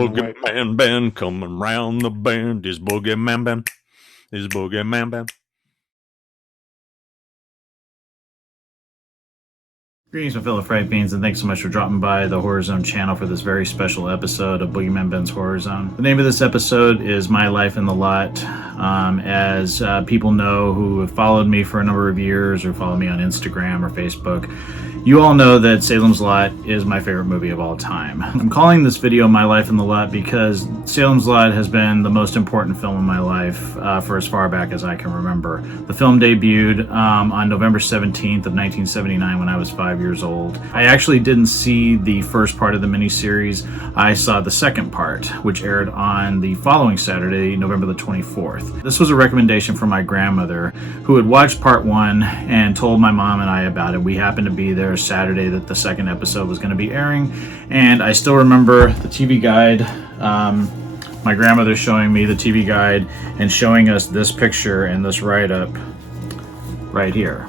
on the way. BoogeyMan band coming round the bend. Is BoogeyMan band. Is BoogeyMan band. Greetings, my fellow fried beans, and thanks so much for dropping by the Horror Zone channel for this very special episode of BoogeyMan Ben's Horror Zone. The name of this episode is My Life in the Lot. As people know who have followed me for a number of years or follow me on Instagram or Facebook, you all know that Salem's Lot is my favorite movie of all time. I'm calling this video My Life in the Lot because Salem's Lot has been the most important film in my life for as far back as I can remember. The film debuted on November 17th of 1979 when I was 5 years old. I actually didn't see the first part of the miniseries. I saw the second part, which aired on the following Saturday, November the 24th. This was a recommendation from my grandmother, who had watched part one and told my mom and I about it. We happened to be there Saturday that the second episode was going to be airing, and I still remember the TV guide, my grandmother showing me the TV guide and showing us this picture and this write-up right here.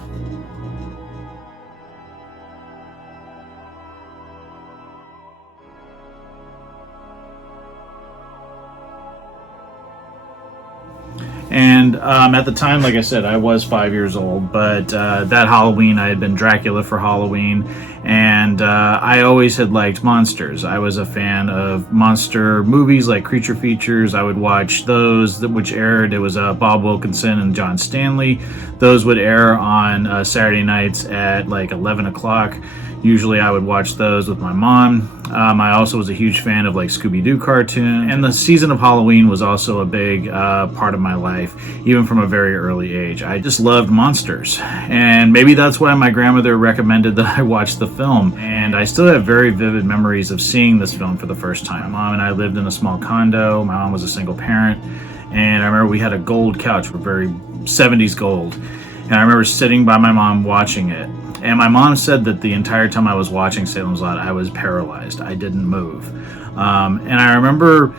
And at the time, like I said, I was 5 years old, but that Halloween I had been Dracula for Halloween, and I always had liked monsters. I was a fan of monster movies like Creature Features. I would watch those which aired. It was Bob Wilkinson and John Stanley. Those would air on Saturday nights at like 11 o'clock. Usually I would watch those with my mom. I also was a huge fan of like Scooby-Doo cartoon, and the season of Halloween was also a big part of my life, even from a very early age. I just loved monsters, and maybe that's why my grandmother recommended that I watch the film, and I still have very vivid memories of seeing this film for the first time. My mom and I lived in a small condo. My mom was a single parent, and I remember we had a gold couch, very 70s gold, and I remember sitting by my mom watching it. And my mom said that the entire time I was watching Salem's Lot, I was paralyzed. I didn't move. And I remember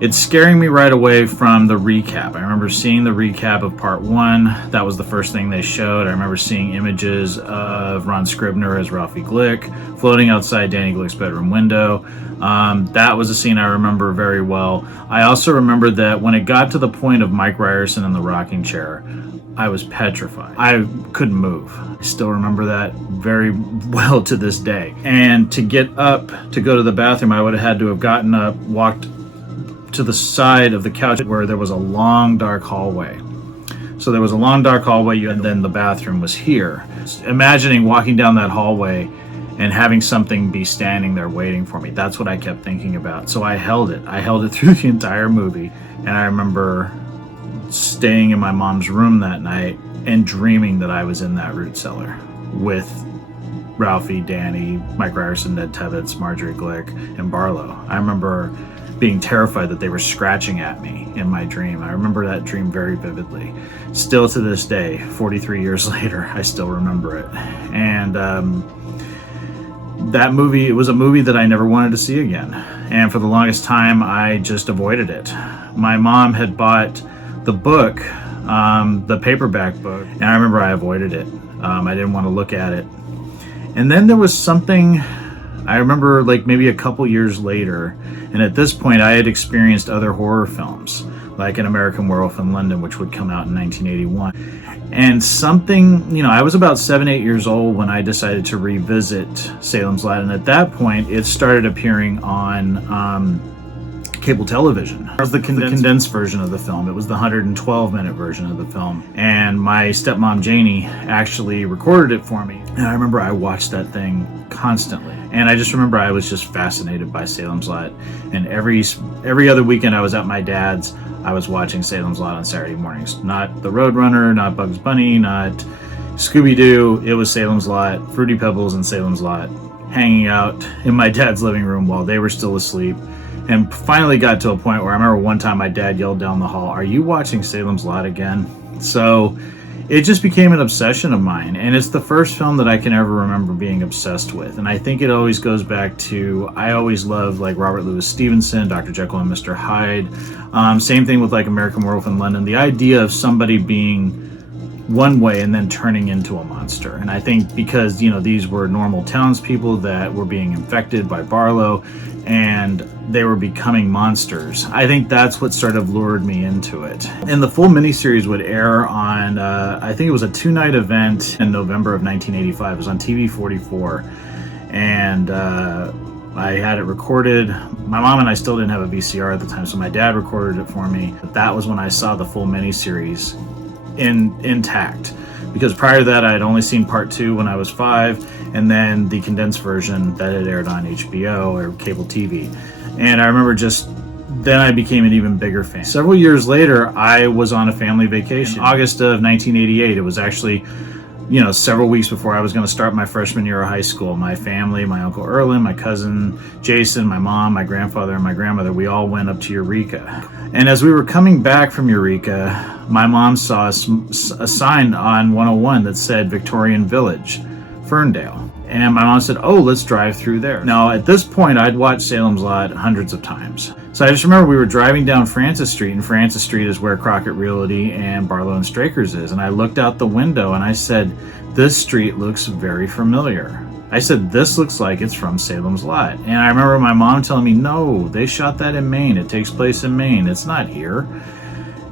it scaring me right away from the recap. I remember seeing the recap of part one. That was the first thing they showed. I remember seeing images of Ron Scribner as Ralphie Glick floating outside Danny Glick's bedroom window. That was a scene I remember very well. I also remember that when it got to the point of Mike Ryerson in the rocking chair, I was petrified. I couldn't move. I still remember that very well to this day. And to get up to go to the bathroom, I would have had to have gotten up, walked to the side of the couch where there was a long dark hallway. So there was a long dark hallway, and then the bathroom was here. Imagining walking down that hallway and having something be standing there waiting for me. That's what I kept thinking about. So I held it. I held it through the entire movie. And I remember staying in my mom's room that night and dreaming that I was in that root cellar with Ralphie, Danny, Mike Ryerson, Ned Tebbets, Marjorie Glick, and Barlow. I remember being terrified that they were scratching at me in my dream. I remember that dream very vividly. Still to this day, 43 years later, I still remember it. And that movie, it was a movie that I never wanted to see again. And for the longest time, I just avoided it. My mom had bought the book, the paperback book, and I remember I avoided it. I didn't want to look at it. And then there was something, I remember like maybe a couple years later, and at this point I had experienced other horror films, like An American Werewolf in London, which would come out in 1981. And something, I was about 7-8 years old when I decided to revisit Salem's Lot, and at that point it started appearing on cable television. It was the condensed version of the film. It was the 112-minute version of the film. And my stepmom, Janie, actually recorded it for me. And I remember I watched that thing constantly. And I just remember I was just fascinated by Salem's Lot. And every other weekend I was at my dad's, I was watching Salem's Lot on Saturday mornings. Not the Roadrunner, not Bugs Bunny, not Scooby-Doo. It was Salem's Lot, Fruity Pebbles and Salem's Lot, hanging out in my dad's living room while they were still asleep. And finally got to a point where I remember one time my dad yelled down the hall, "Are you watching Salem's Lot again?" So it just became an obsession of mine. And it's the first film that I can ever remember being obsessed with. And I think it always goes back to, I always loved like Robert Louis Stevenson, Dr. Jekyll and Mr. Hyde. Same thing with like American Werewolf in London. The idea of somebody being one way and then turning into a monster. And I think because, these were normal townspeople that were being infected by Barlow, and they were becoming monsters. I think that's what sort of lured me into it. And the full miniseries would air on, I think it was a 2-night event in November of 1985. It was on TV 44. And I had it recorded. My mom and I still didn't have a VCR at the time, so my dad recorded it for me. But that was when I saw the full miniseries intact. Because prior to that, I had only seen part 2 when I was 5, and then the condensed version that had aired on HBO or cable TV. And I remember then I became an even bigger fan. Several years later, I was on a family vacation. In August of 1988, it was actually, several weeks before I was going to start my freshman year of high school. My family, my Uncle Erlen, my cousin Jason, my mom, my grandfather, and my grandmother, we all went up to Eureka. And as we were coming back from Eureka, my mom saw a sign on 101 that said Victorian Village, Ferndale. And my mom said, "Oh, let's drive through there." Now, at this point, I'd watched Salem's Lot hundreds of times. So I just remember we were driving down Francis Street, and Francis Street is where Crockett Realty and Barlow and Straker's is. And I looked out the window and I said, "This street looks very familiar." I said, "This looks like it's from Salem's Lot." And I remember my mom telling me, "No, they shot that in Maine. It takes place in Maine. It's not here."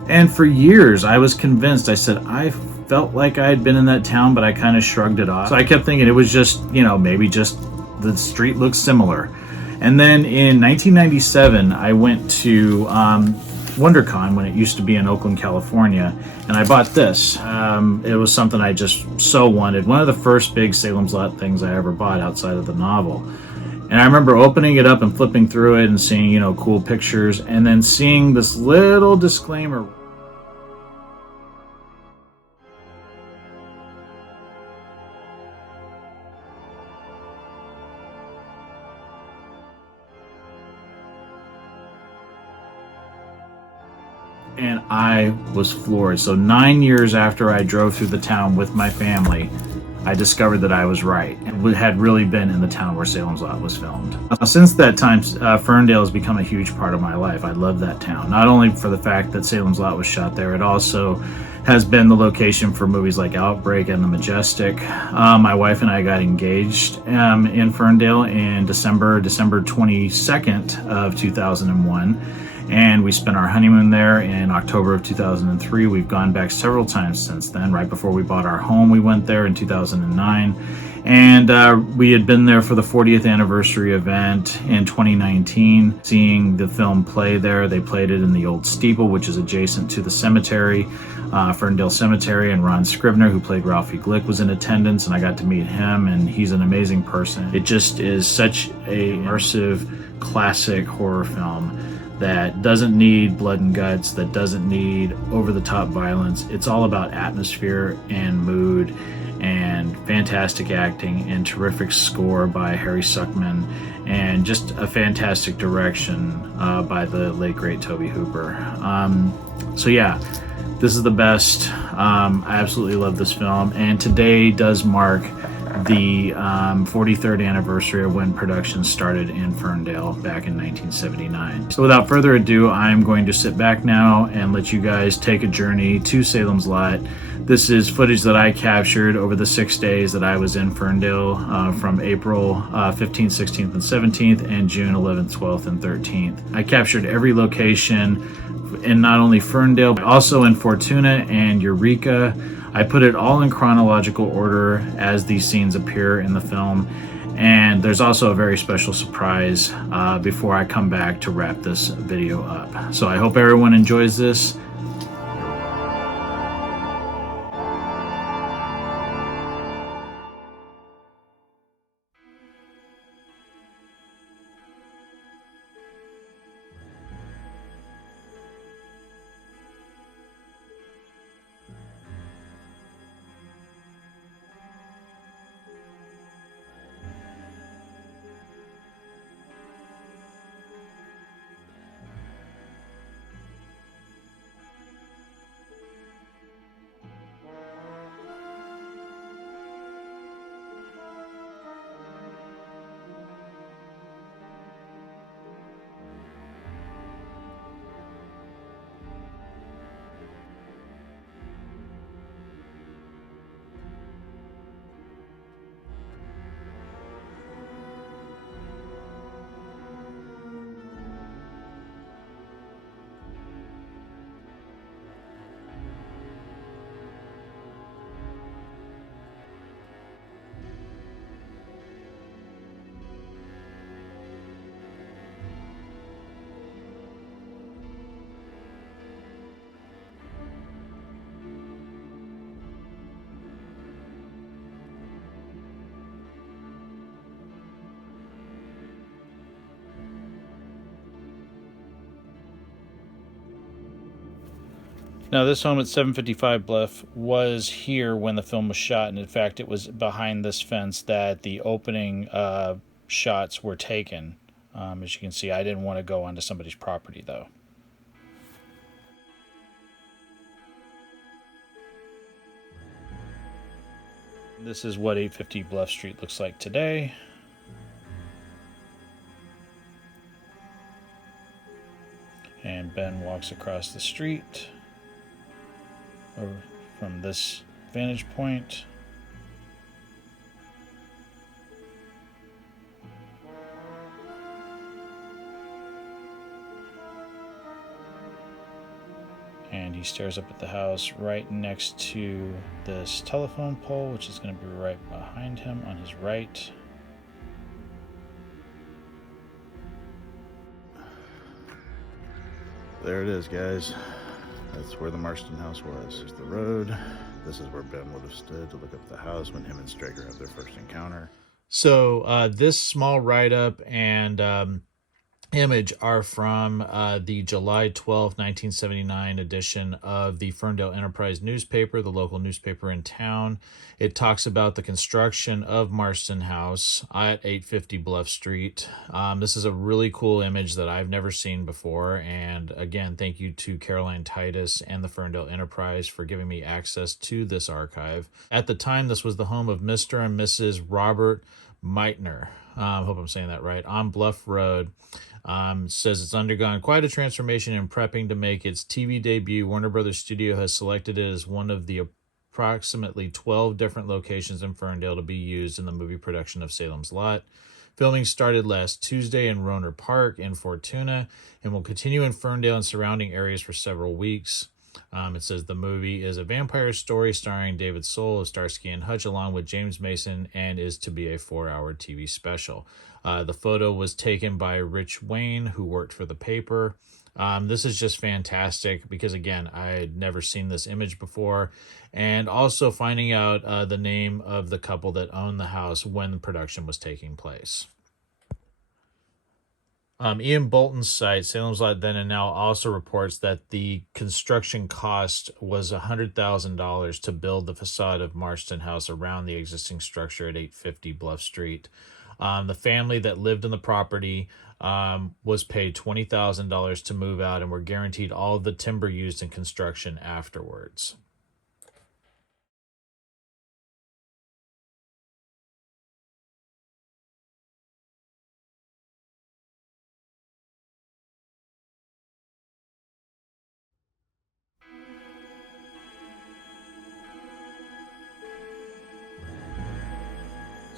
And for years, I was convinced. I said, I felt like I had been in that town, but I kind of shrugged it off. So I kept thinking it was just, maybe just the street looks similar. And then in 1997, I went to WonderCon when it used to be in Oakland, California, and I bought this. It was something I just so wanted. One of the first big Salem's Lot things I ever bought outside of the novel. And I remember opening it up and flipping through it and seeing, cool pictures, and then seeing this little disclaimer. And I was floored. So 9 years after I drove through the town with my family, I discovered that I was right and had really been in the town where Salem's Lot was filmed. Since that time, Ferndale has become a huge part of my life. I love that town, not only for the fact that Salem's Lot was shot there, it also has been the location for movies like Outbreak and The Majestic. My wife and I got engaged in Ferndale in December 22nd of 2001. And we spent our honeymoon there in October of 2003. We've gone back several times since then. Right before we bought our home, we went there in 2009. And we had been there for the 40th anniversary event in 2019, seeing the film play there. They played it in the old steeple, which is adjacent to the cemetery, Ferndale Cemetery, and Ron Scribner, who played Ralphie Glick, was in attendance, and I got to meet him, and he's an amazing person. It just is such a immersive, classic horror film that doesn't need blood and guts, that doesn't need over-the-top violence. It's all about atmosphere and mood and fantastic acting and terrific score by Harry Suckman and just a fantastic direction by the late, great Tobe Hooper. So yeah, this is the best. I absolutely love this film, and today does mark the 43rd anniversary of when production started in Ferndale back in 1979. So without further ado, I'm going to sit back now and let you guys take a journey to Salem's Lot. This is footage that I captured over the 6 days that I was in Ferndale from April 15th, 16th, and 17th, and June 11th, 12th, and 13th. I captured every location in not only Ferndale, but also in Fortuna and Eureka. I put it all in chronological order as these scenes appear in the film. And there's also a very special surprise before I come back to wrap this video up. So I hope everyone enjoys this. Now, this home at 755 Bluff was here when the film was shot, and in fact, it was behind this fence that the opening shots were taken. As you can see, I didn't want to go onto somebody's property, though. This is what 850 Bluff Street looks like today. And Ben walks across the street over from this vantage point. And he stares up at the house right next to this telephone pole, which is going to be right behind him on his right. There it is, guys. That's where the Marston house was. There's the road. This is where Ben would have stood to look up the house when him and Straker had their first encounter. So this small write-up and image are from the July 12, 1979 edition of the Ferndale Enterprise newspaper, the local newspaper in town. It talks about the construction of Marston House at 850 Bluff Street. This is a really cool image that I've never seen before. And again, thank you to Caroline Titus and the Ferndale Enterprise for giving me access to this archive. At the time, this was the home of Mr. and Mrs. Robert Meitner. Hope I'm saying that right. On Bluff Road. Says it's undergone quite a transformation in prepping to make its TV debut. Warner Brothers Studio has selected it as one of the approximately 12 different locations in Ferndale to be used in the movie production of Salem's Lot. Filming started last Tuesday in Roner Park in Fortuna and will continue in Ferndale and surrounding areas for several weeks. It says the movie is a vampire story starring David Soul of Starsky and Hutch along with James Mason and is to be a 4-hour TV special. The photo was taken by Rich Wayne, who worked for the paper. This is just fantastic because, again, I had never seen this image before. And also finding out the name of the couple that owned the house when the production was taking place. Ian Bolton's site, Salem's Lot Then and Now, also reports that the construction cost was $100,000 to build the facade of Marston House around the existing structure at 850 Bluff Street. The family that lived in the property was paid $20,000 to move out and were guaranteed all of the timber used in construction afterwards.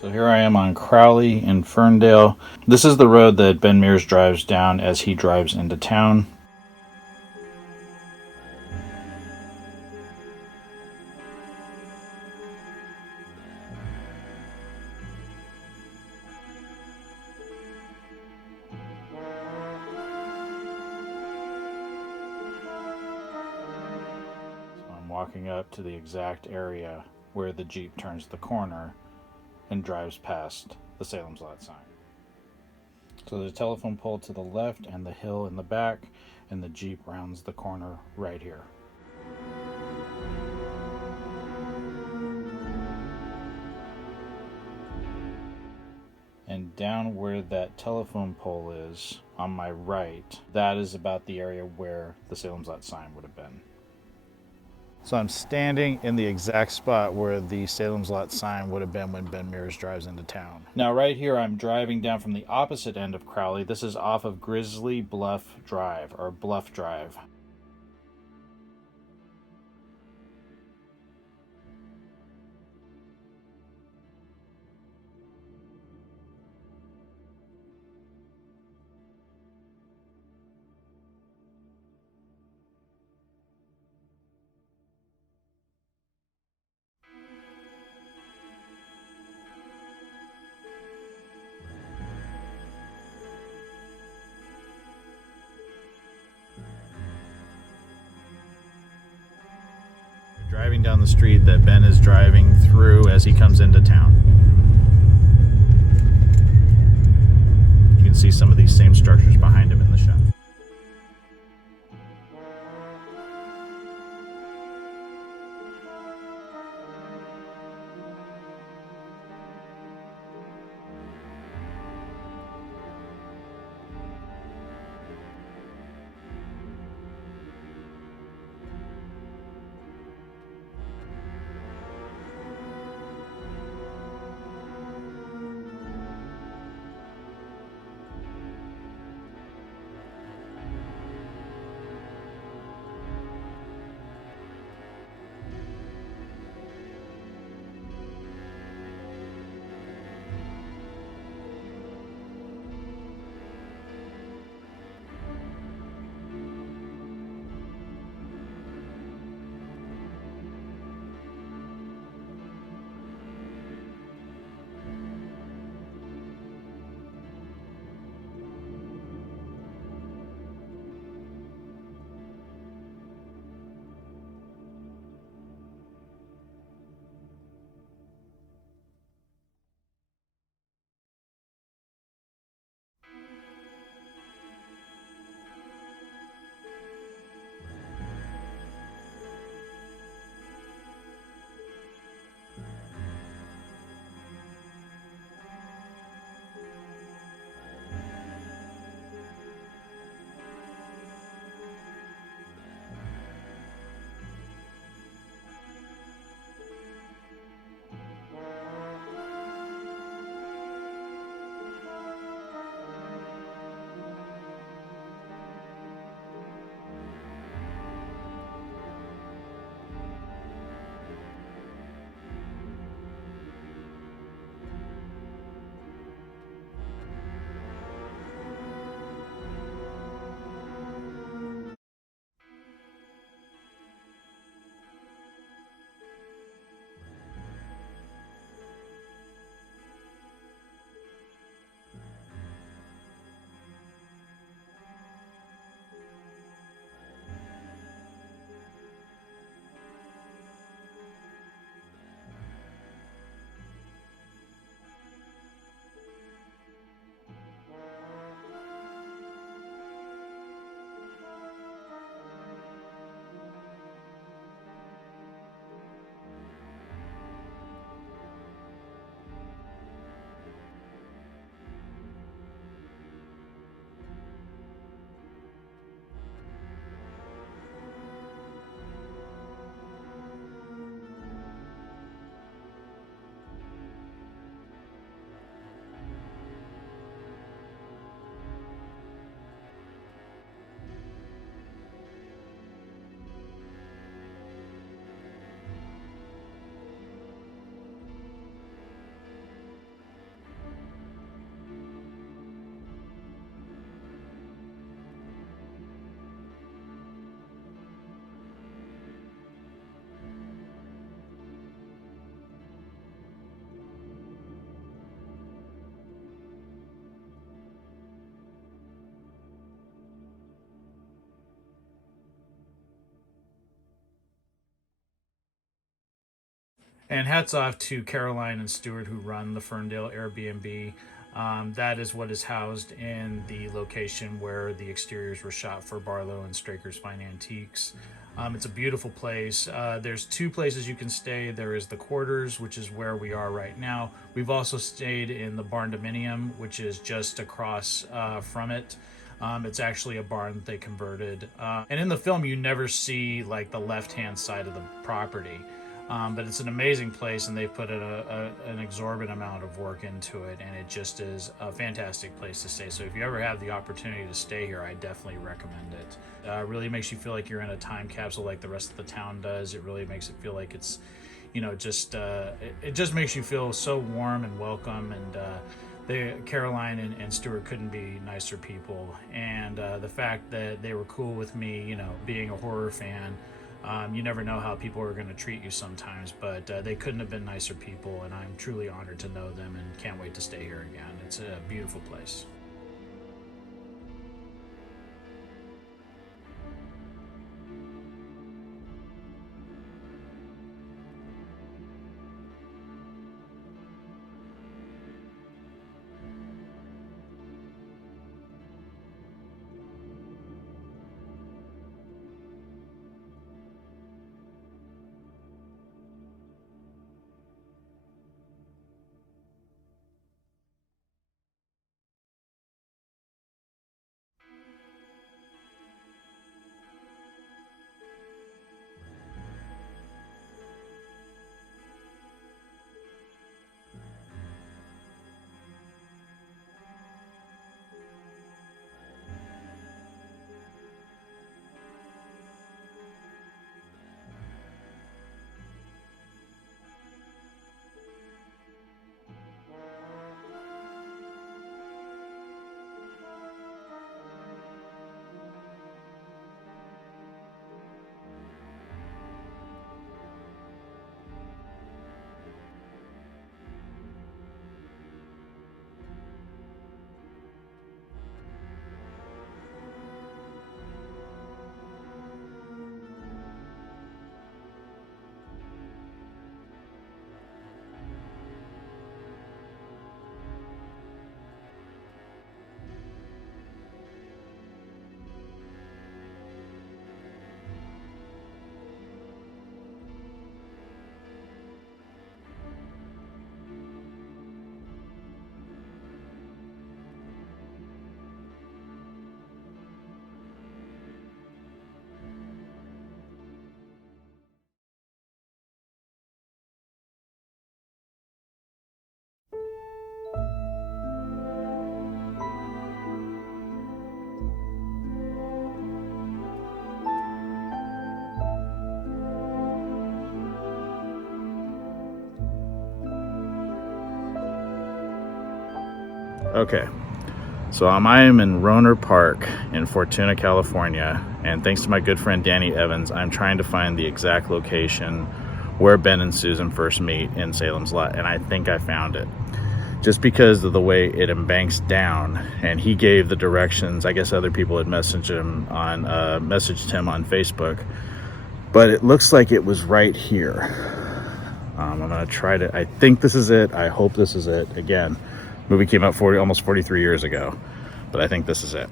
So here I am on Crowley in Ferndale. This is the road that Ben Mears drives down as he drives into town. So I'm walking up to the exact area where the Jeep turns the corner and drives past the Salem's Lot sign. So there's a telephone pole to the left and the hill in the back, and the Jeep rounds the corner right here. And down where that telephone pole is, on my right, that is about the area where the Salem's Lot sign would have been. So I'm standing in the exact spot where the Salem's Lot sign would have been when Ben Mears drives into town. Now right here I'm driving down from the opposite end of Crowley. This is off of Grizzly Bluff Drive, or Bluff Drive. Driving down the street that Ben is driving through as he comes into town. You can see some of these same structures behind him in the shot. And hats off to Caroline and Stuart who run the Ferndale Airbnb. That is what is housed in the location where the exteriors were shot for Barlow and Straker's Fine Antiques. It's a beautiful place. There's two places you can stay. There is the Quarters, which is where we are right now. We've also stayed in the Barn Dominium, which is just across from it. It's actually a barn that they converted. And in the film, you never see like the left-hand side of the property. But it's an amazing place, and they've put an exorbitant amount of work into it, and it just is a fantastic place to stay. So if you ever have the opportunity to stay here, I definitely recommend it. Really makes you feel like you're in a time capsule like the rest of the town does. It really makes it feel like it's, it just makes you feel so warm and welcome. And Caroline and Stuart couldn't be nicer people. And the fact that they were cool with me, being a horror fan. You never know how people are going to treat you sometimes, but they couldn't have been nicer people, and I'm truly honored to know them and can't wait to stay here again. It's a beautiful place. Okay, so I am in Roner Park in Fortuna, California, and thanks to my good friend Danny Evans, I'm trying to find the exact location where Ben and Susan first meet in Salem's Lot, and I think I found it. Just because of the way it embanks down, and he gave the directions. I guess other people had messaged him on Facebook, but it looks like it was right here. I'm gonna try to. I think this is it. I hope this is it. Again, movie came out almost 43 years ago, but I think this is it.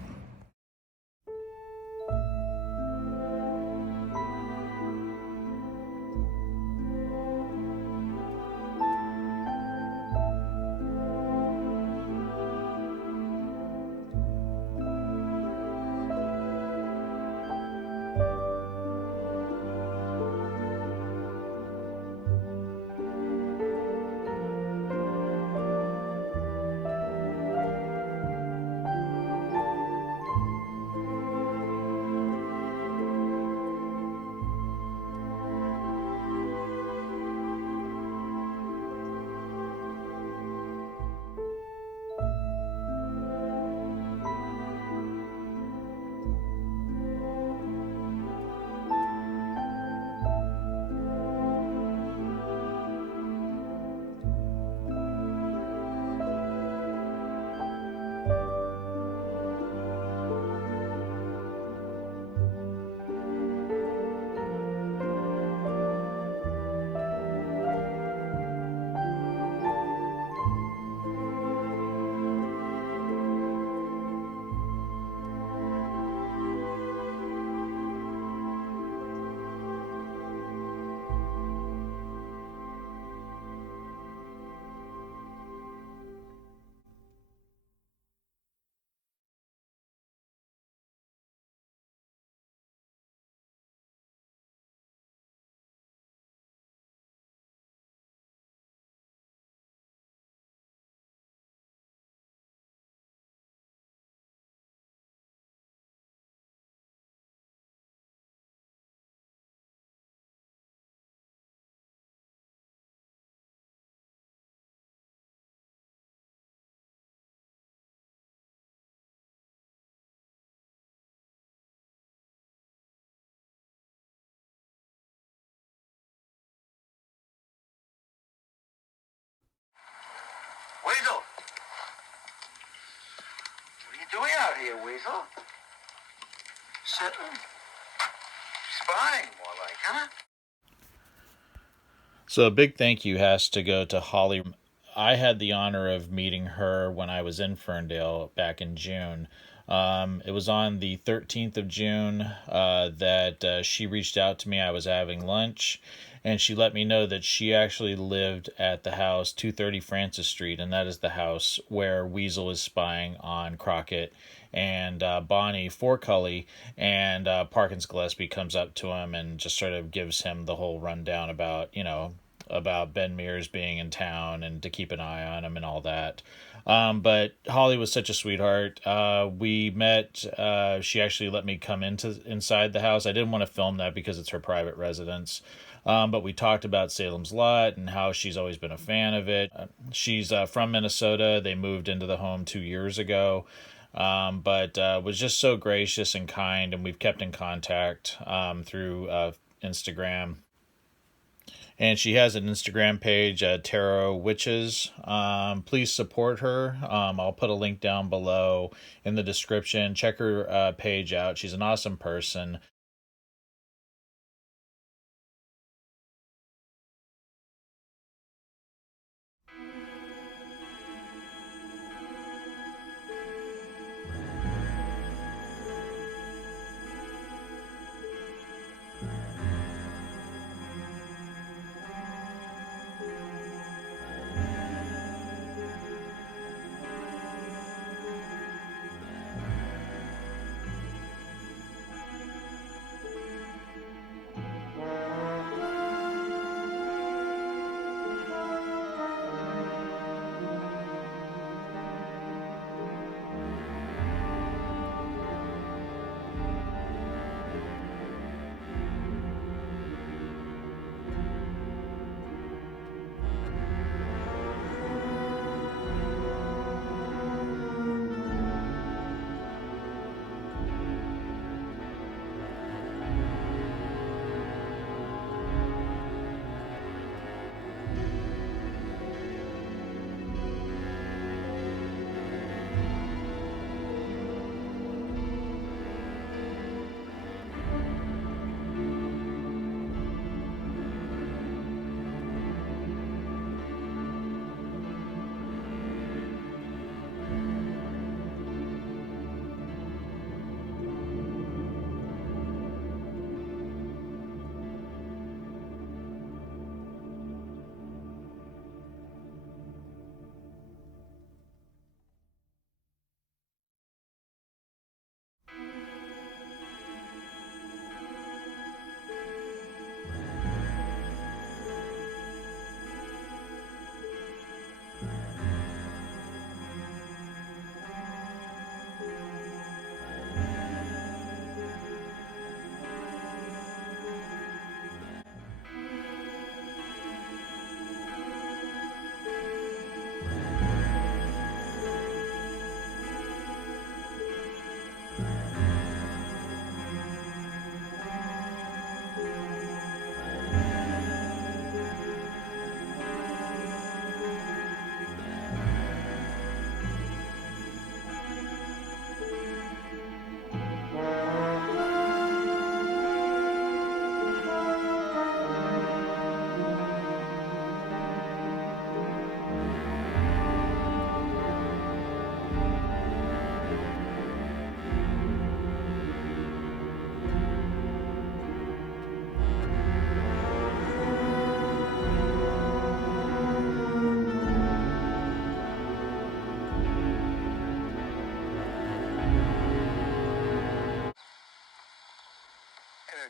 doing out here, Weasel? Sitting? Spying, more like, huh? So a big thank you has to go to Holly. I had the honor of meeting her when I was in Ferndale back in June. It was on the 13th of June that she reached out to me. I was having lunch, and she let me know that she actually lived at the house 230 Francis Street, and that is the house where Weasel is spying on Crockett and Bonnie for Cully, and Parkins Gillespie comes up to him and just sort of gives him the whole rundown about, about Ben Mears being in town and to keep an eye on him and all that. But Holly was such a sweetheart. We met. She actually let me come inside the house. I didn't want to film that because it's her private residence. But we talked about Salem's Lot and how she's always been a fan of it. She's from Minnesota. They moved into the home 2 years ago. But was just so gracious and kind, and we've kept in contact through Instagram. And she has an Instagram page, Tarot Witches. Please support her. I'll put a link down below in the description. Check her page out. She's an awesome person.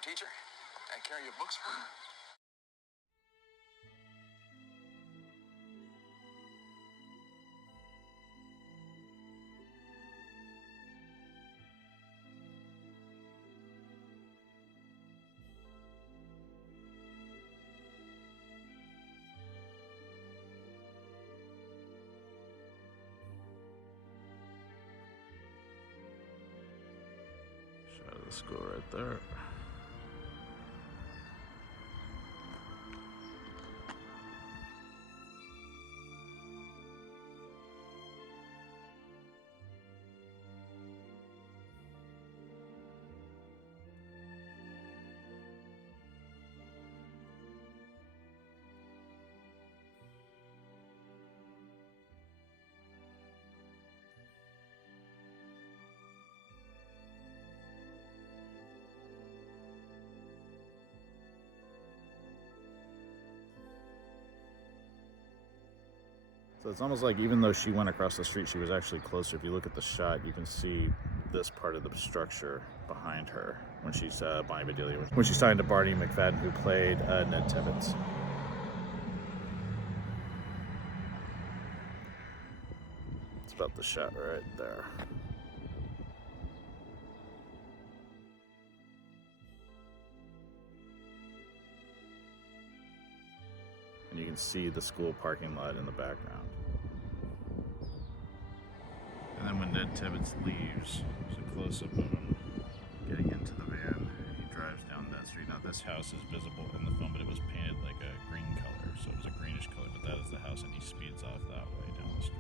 Teacher, I carry your books for you. Show the school right there. So it's almost like even though she went across the street, she was actually closer. If you look at the shot, you can see this part of the structure behind her when she's Bonnie Bedelia, when she's talking to Barney McFadden, who played Ned Tibbetts. It's about the shot right there. And you can see the school parking lot in the background. And then when Ned Tibbetts leaves, there's a close-up of him getting into the van. He drives down that street. Now this house is visible in the film, but it was painted like a green color, so it was a greenish color, but that is the house, and he speeds off that way down the street.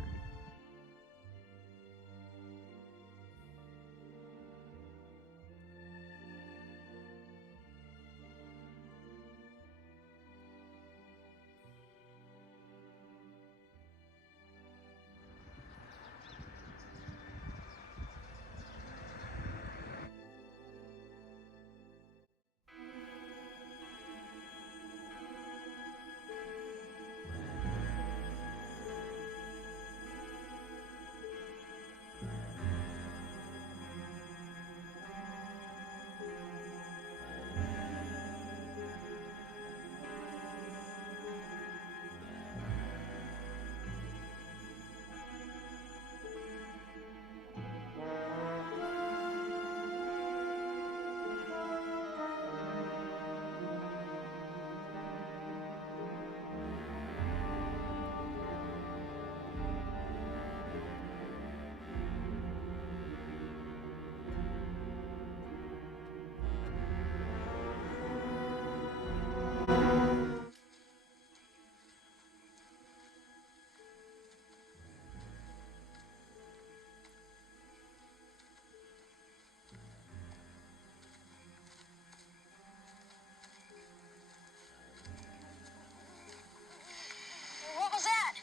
What was that?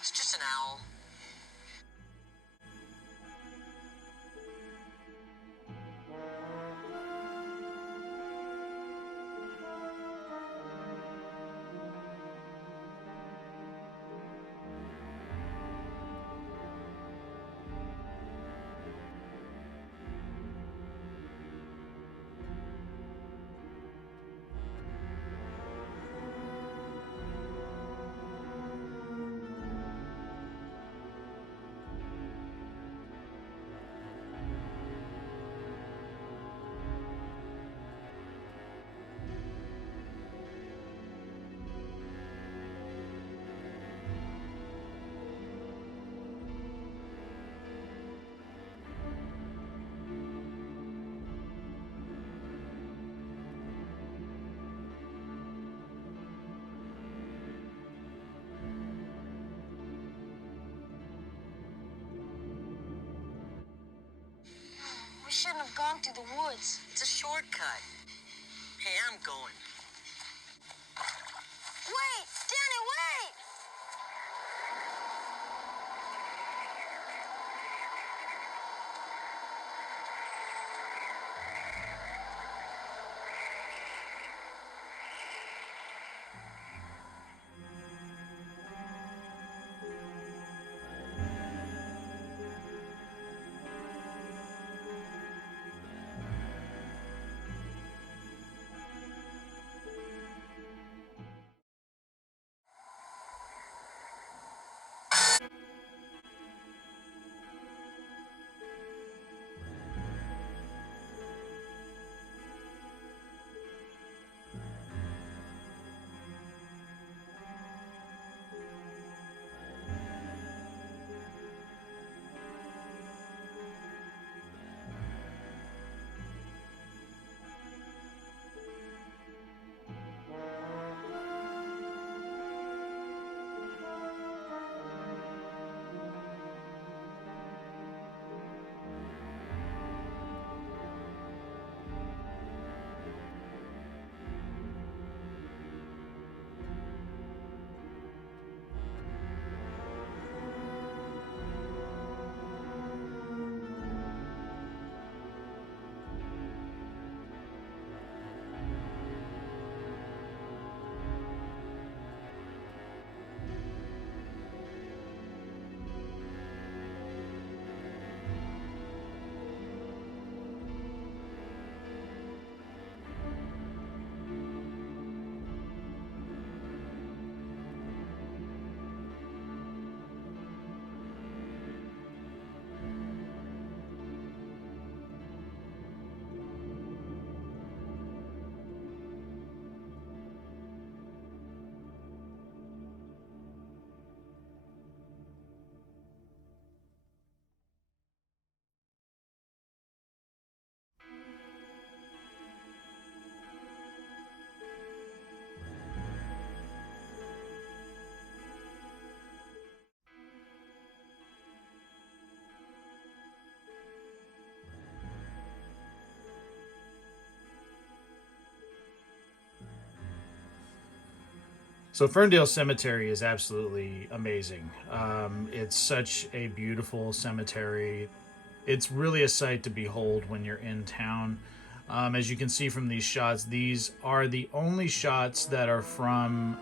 It's just an owl. We shouldn't have gone through the woods. It's a shortcut. Hey, I'm going. Wait! Danny, wait! So Ferndale Cemetery is absolutely amazing. It's such a beautiful cemetery. It's really a sight to behold when you're in town. As you can see from these shots, these are the only shots that are from.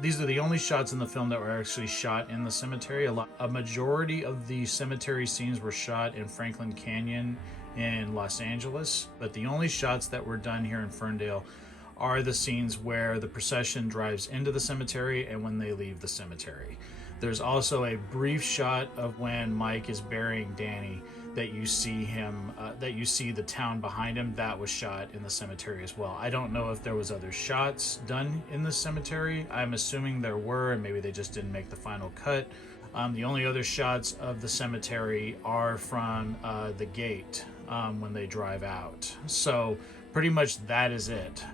These are the only shots in the film that were actually shot in the cemetery. A majority of the cemetery scenes were shot in Franklin Canyon in Los Angeles, but the only shots that were done here in Ferndale are the scenes where the procession drives into the cemetery and when they leave the cemetery. There's also a brief shot of when Mike is burying Danny that you see that you see the town behind him. That was shot in the cemetery as well. I don't know if there was other shots done in the cemetery. I'm assuming there were, and maybe they just didn't make the final cut. The only other shots of the cemetery are from the gate when they drive out. So pretty much that is it.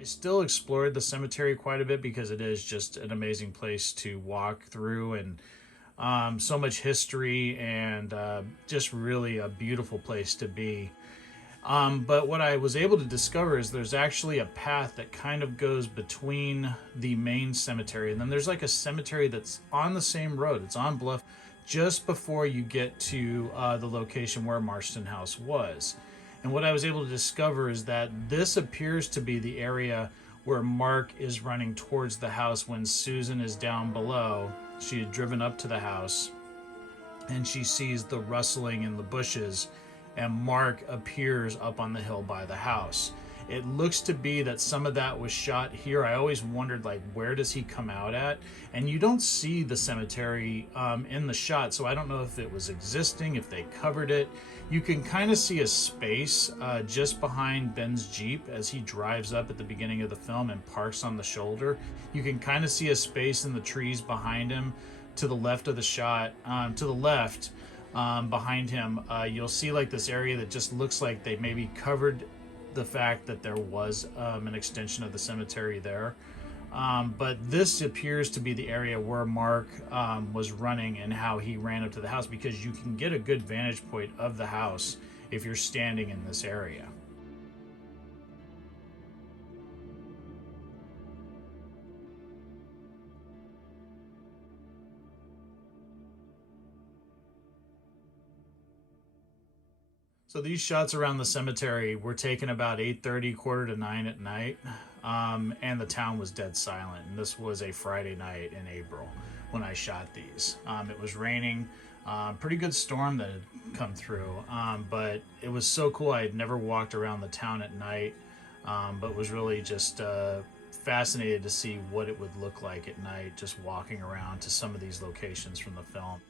I still explored the cemetery quite a bit because it is just an amazing place to walk through, and so much history, and just really a beautiful place to be. But what I was able to discover is there's actually a path that kind of goes between the main cemetery, and then there's like a cemetery that's on the same road. It's on Bluff just before you get to the location where Marston House was. And what I was able to discover is that this appears to be the area where Mark is running towards the house when Susan is down below. She had driven up to the house and she sees the rustling in the bushes, and Mark appears up on the hill by the house. It looks to be that some of that was shot here. I always wondered, like, where does he come out at? And you don't see the cemetery in the shot, so I don't know if it was existing, if they covered it. You can kind of see a space just behind Ben's Jeep as he drives up at the beginning of the film and parks on the shoulder. You can kind of see a space in the trees behind him to the left of the shot. To the left, behind him, you'll see like this area that just looks like they maybe covered the fact that there was an extension of the cemetery there. But this appears to be the area where Mark was running and how he ran up to the house, because you can get a good vantage point of the house if you're standing in this area. So these shots around the cemetery were taken about 8:30, quarter to 9 at night, and the town was dead silent. And this was a Friday night in April when I shot these. It was raining, pretty good storm that had come through, but it was so cool. I had never walked around the town at night, but was really just fascinated to see what it would look like at night, just walking around to some of these locations from the film.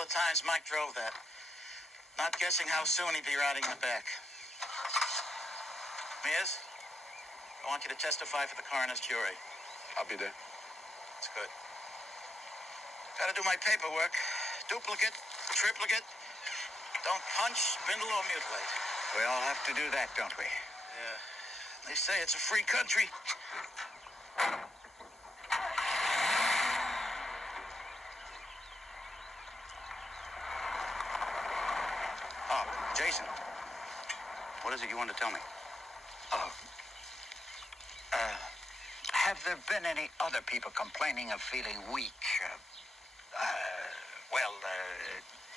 the times Mike drove that. Not guessing how soon he'd be riding in the back. Mears, I want you to testify for the coroner's jury. I'll be there. That's good. Gotta do my paperwork. Duplicate, triplicate. Don't punch, spindle, or mutilate. We all have to do that, don't we? Yeah. They say it's a free country. Oh, Jason. What is it you want to tell me? Have there been any other people complaining of feeling weak?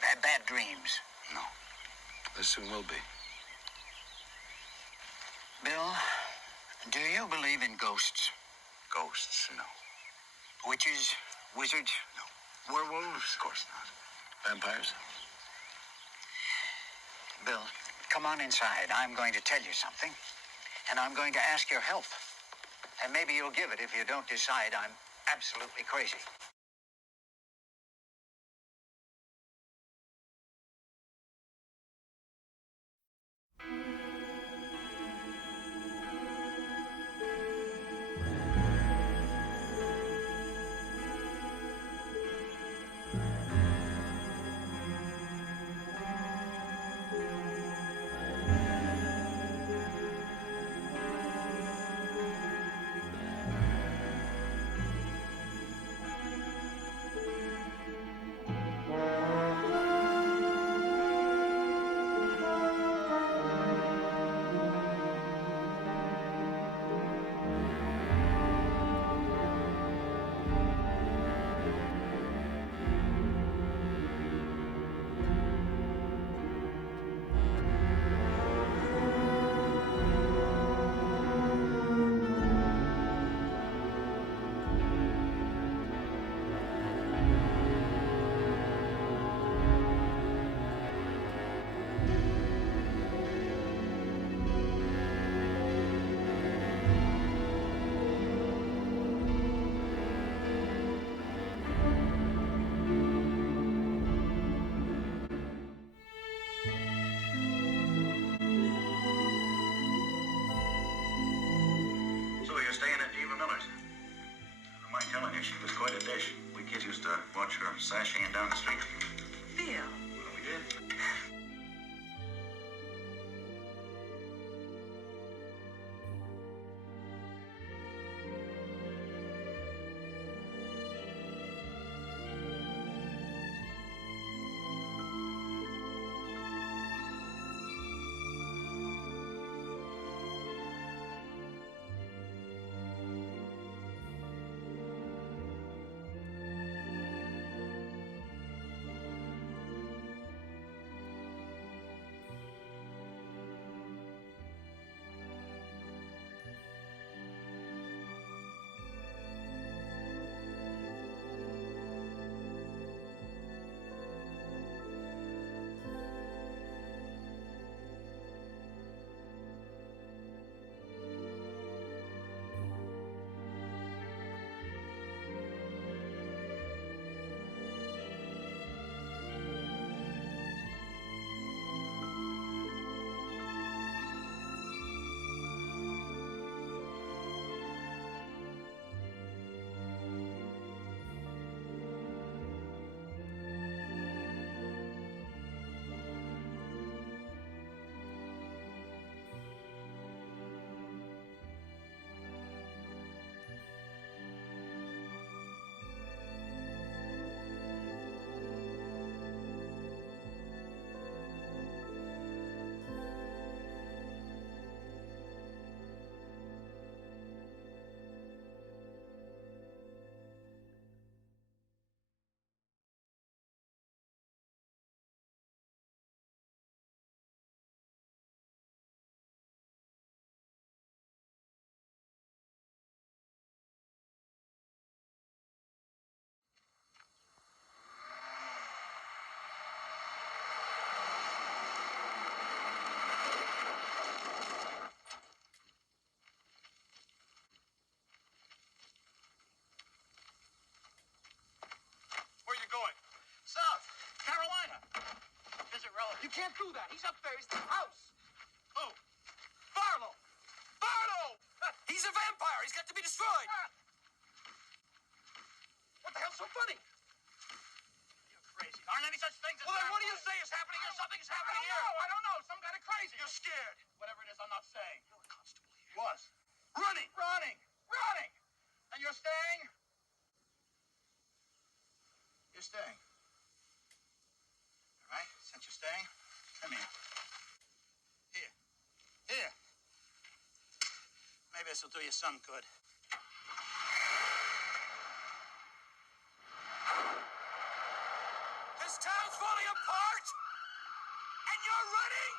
Had bad dreams? No. There soon will be. Bill, do you believe in ghosts? Ghosts? No. Witches? Wizards? No. Werewolves? Of course not. Vampires? Bill, come on inside. I'm going to tell you something, and I'm going to ask your help. And maybe you'll give it if you don't decide I'm absolutely crazy. So you're staying at Diva Miller's? I mind telling you, she was quite a dish. We kids used to watch her sashaying down the street. Bill. Well, we did. do that. He's up there. He's the house. Oh, Barlow. Barlow! He's a vampire. He's got to be destroyed. What the hell's so funny? You're crazy. There aren't any such things as... Well, then what do you say is happening here? Something's happening here. I don't know. Some kind of crazy. You're scared. Whatever it is, I'm not saying. You're a constable here. Was. Running. And you're staying? You're staying. All right? Since you're staying, come here. Here. Maybe this will do you some good. This town's falling apart, and you're running?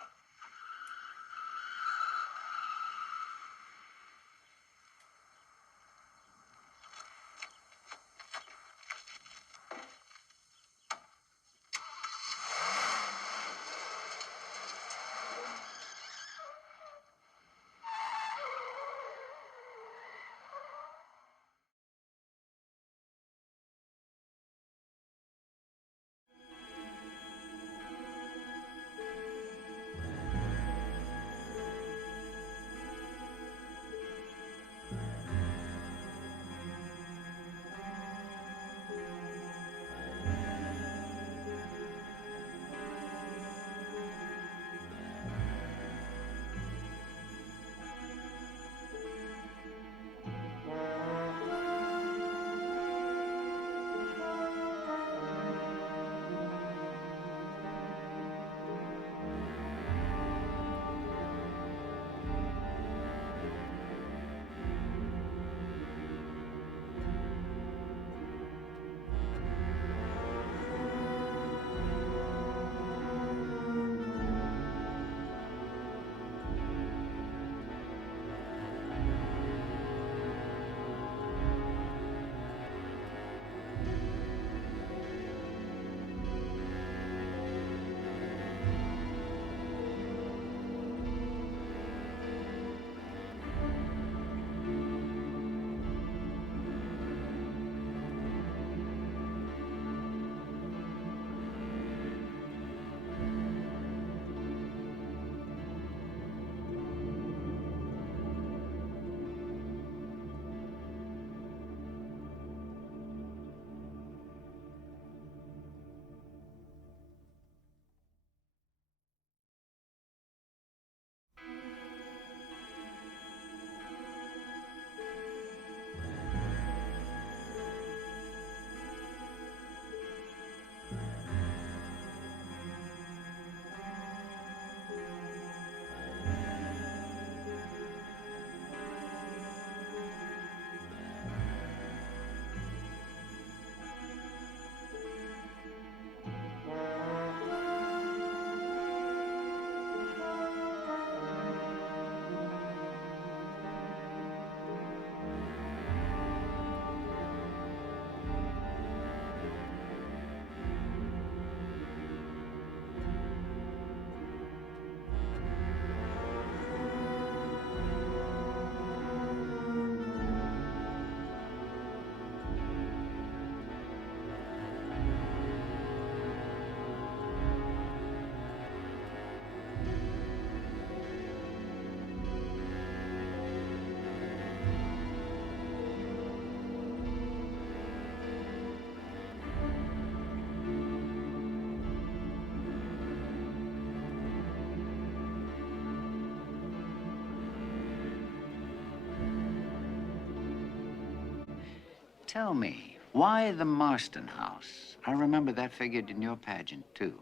Tell me, why the Marston house? I remember that figured in your pageant, too.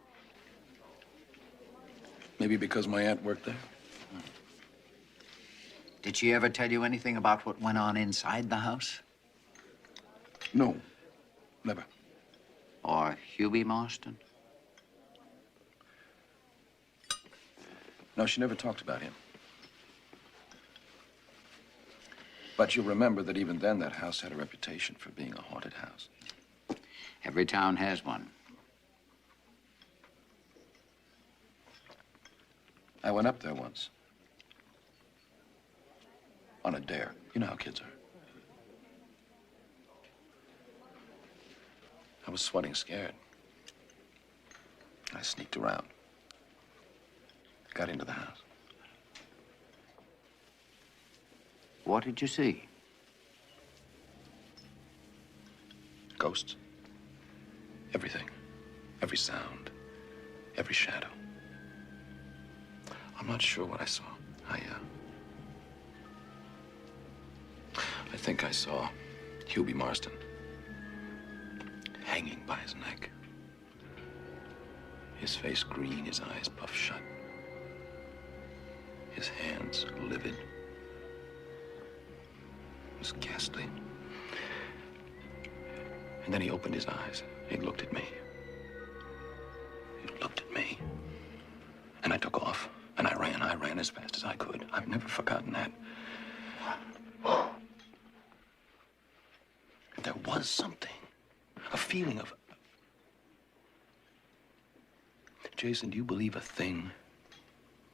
Maybe because my aunt worked there? Did she ever tell you anything about what went on inside the house? No, never. Or Hubie Marston? No, she never talked about him. But you'll remember that even then, that house had a reputation for being a haunted house. Every town has one. I went up there once. On a dare. You know how kids are. I was sweating scared. I sneaked around. got into the house. What did you see? Ghosts. Everything. Every sound. Every shadow. I'm not sure what I saw. I think I saw Hughie Marston hanging by his neck. His face green, his eyes puffed shut. His hands livid. It was ghastly. And then he opened his eyes. He looked at me. He looked at me. And I took off. And I ran as fast as I could. I've never forgotten that. There was something. A feeling of... Jason, do you believe a thing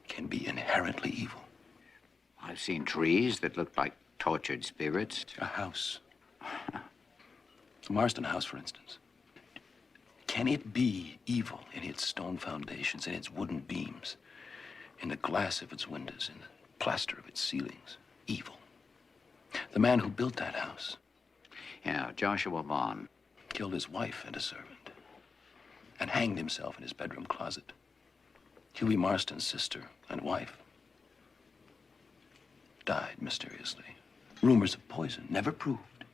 can be inherently evil? I've seen trees that looked like tortured spirits. A house. The Marston house, for instance. Can it be evil in its stone foundations, in its wooden beams, in the glass of its windows, in the plaster of its ceilings? Evil. The man who built that house. Yeah, Joshua Vaughn. Killed his wife and a servant. And hanged himself in his bedroom closet. Hughie Marston's sister and wife died mysteriously. Rumors of poison, never proved.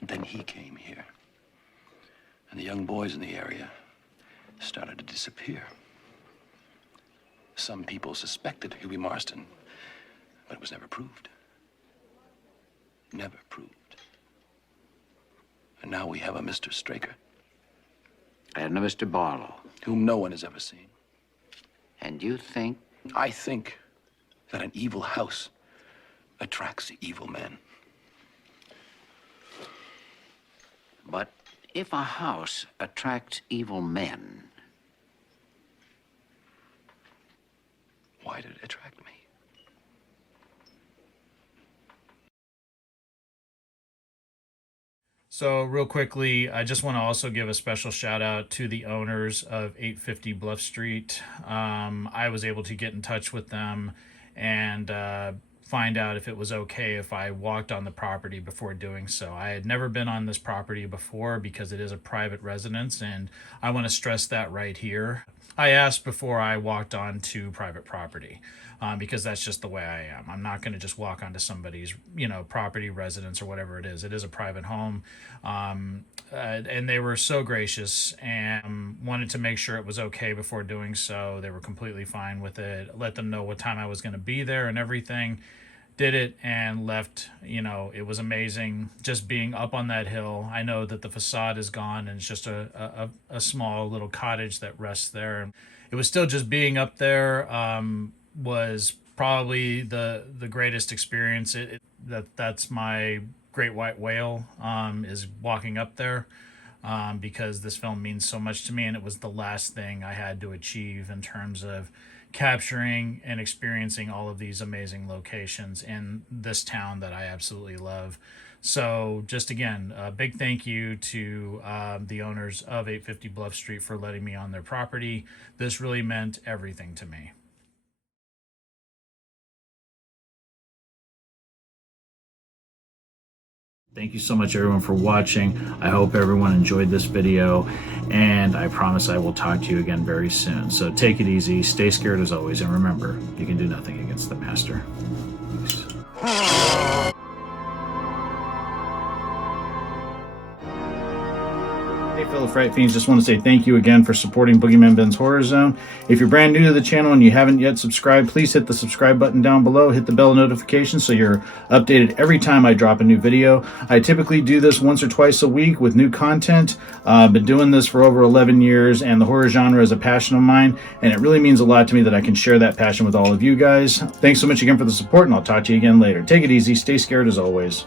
And then he came here. And the young boys in the area started to disappear. Some people suspected Hughie Marston, but it was never proved. Never proved. And now we have a Mr. Straker. And a Mr. Barlow. Whom no one has ever seen. And you think? I think that an evil house attracts evil men. But if a house attracts evil men, why did it attract me? So real quickly, I just want to also give a special shout out to the owners of 850 Bluff Street. I was able to get in touch with them and find out if it was okay if I walked on the property before doing so. I had never been on this property before because it is a private residence, and I want to stress that right here. I asked before I walked onto private property because that's just the way I am. I'm not going to just walk onto somebody's, property, residence, or whatever it is. It is a private home. And they were so gracious and wanted to make sure it was okay before doing so. They were completely fine with it. Let them know what time I was going to be there and everything. Did it and left. It was amazing just being up on that hill. I know that the facade is gone and it's just a small little cottage that rests there. It was still just being up there was probably the greatest experience. That's my great white whale is walking up there because this film means so much to me, and it was the last thing I had to achieve in terms of capturing and experiencing all of these amazing locations in this town that I absolutely love. So just again, a big thank you to the owners of 850 Bluff Street for letting me on their property. This really meant everything to me. Thank you so much, everyone, for watching. I hope everyone enjoyed this video, and I promise I will talk to you again very soon. So take it easy, stay scared as always, and remember, you can do nothing against the master. Peace. Hey fellow Fright Fiends, just want to say thank you again for supporting BoogeyMan Ben's Horror Zone. If you're brand new to the channel and you haven't yet subscribed, please hit the subscribe button down below, hit the bell notification so you're updated every time I drop a new video. I typically do this once or twice a week with new content. I've been doing this for over 11 years, and the horror genre is a passion of mine, and it really means a lot to me that I can share that passion with all of you guys. Thanks so much again for the support, and I'll talk to you again later. Take it easy, stay scared as always.